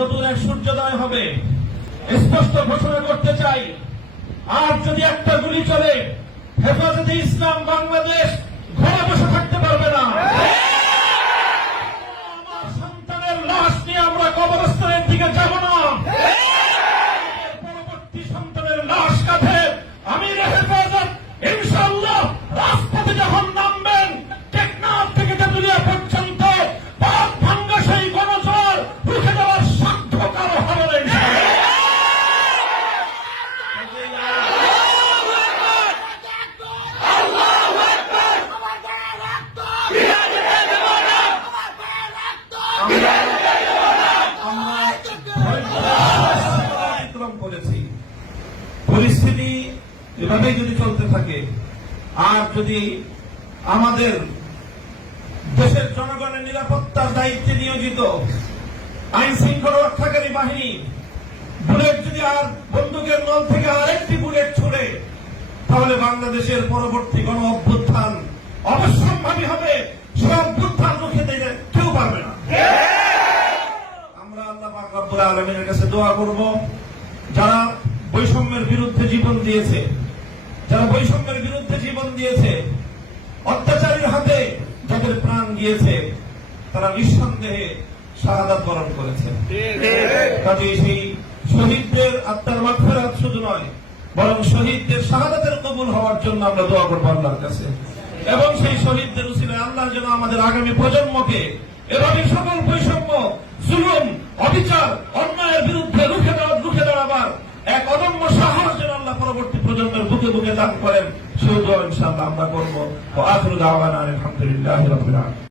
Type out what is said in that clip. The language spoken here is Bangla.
নতুন এক সূর্যোদয় হবে, স্পষ্ট ঘোষণা করতে চাই। আর যদি একটা গুলি চলে, হেফাজতে ইসলাম বাংলাদেশ ঘরে বসে থাকতে পারবে না। আমার সন্তানের লাশ নিয়ে আমরা কবরস্থানের দিকে যাব না। পরবর্তী সন্তানের লাশ কাঁধে আমির হেফাজত ইনশাআল্লাহ রাজপথে যখন নামবেন, টেকনাফ থেকে তেঁতুলিয়া পর্যন্ত পথ ভাঙ্গা সেই গণজোয়ার রুখে দেওয়ার সাধ্য কারো হবে না। করেছি পরিস্থিতি এভাবেই যদি চলতে থাকে, আর যদি আমাদের দেশের জনগণের নিরাপত্তার দায়িত্বে নিয়োজিত আইন শৃঙ্খলা রক্ষাকারী বাহিনী বুলেট যদি আর বন্দুকের নল থেকে আরেকটি বুলেট ছুড়ে, তাহলে বাংলাদেশের পরবর্তী গণ অভ্যুত্থান অবশ্যম্ভাবী হবে। সে অভ্যুত্থান রুখে দিতে কেউ পারবে না। আমরা আল্লাহ পাক রব্বুল আলামিনের কাছে দোয়া করব, যারা বৈষম্যের বিরুদ্ধে জীবন দিয়েছে, অত্যাচারীর হাতে যাদের প্রাণ গিয়েছে, তারা নিঃসন্দেহে শাহাদাত বরণ করেছে। কাজে সেই শহীদদের আত্মার মাগফিরাত শুধু নয়, বরং শহীদদের শাহাদাতের কবুল হওয়ার জন্য আমরা দোয়া করবো আল্লাহর কাছে। এবং সেই শহীদদের উসিলায় আল্লাহ যেন আমাদের আগামী প্রজন্মকে এভাবে সকল বৈষম্য, জুলুম, অবিচার, অন্যায়ের বিরুদ্ধে রুখে দাঁড়াবার এক অদম্য সাহস যেন আল্লাহ পরবর্তী প্রজন্মের বুকে বুকে দান করেন, সেই দোয়া ইনশাআল্লাহ আমরা করবো। ওয়া আখিরু দাওয়ানা আলহামদুলিল্লাহি রাব্বিল আলামিন।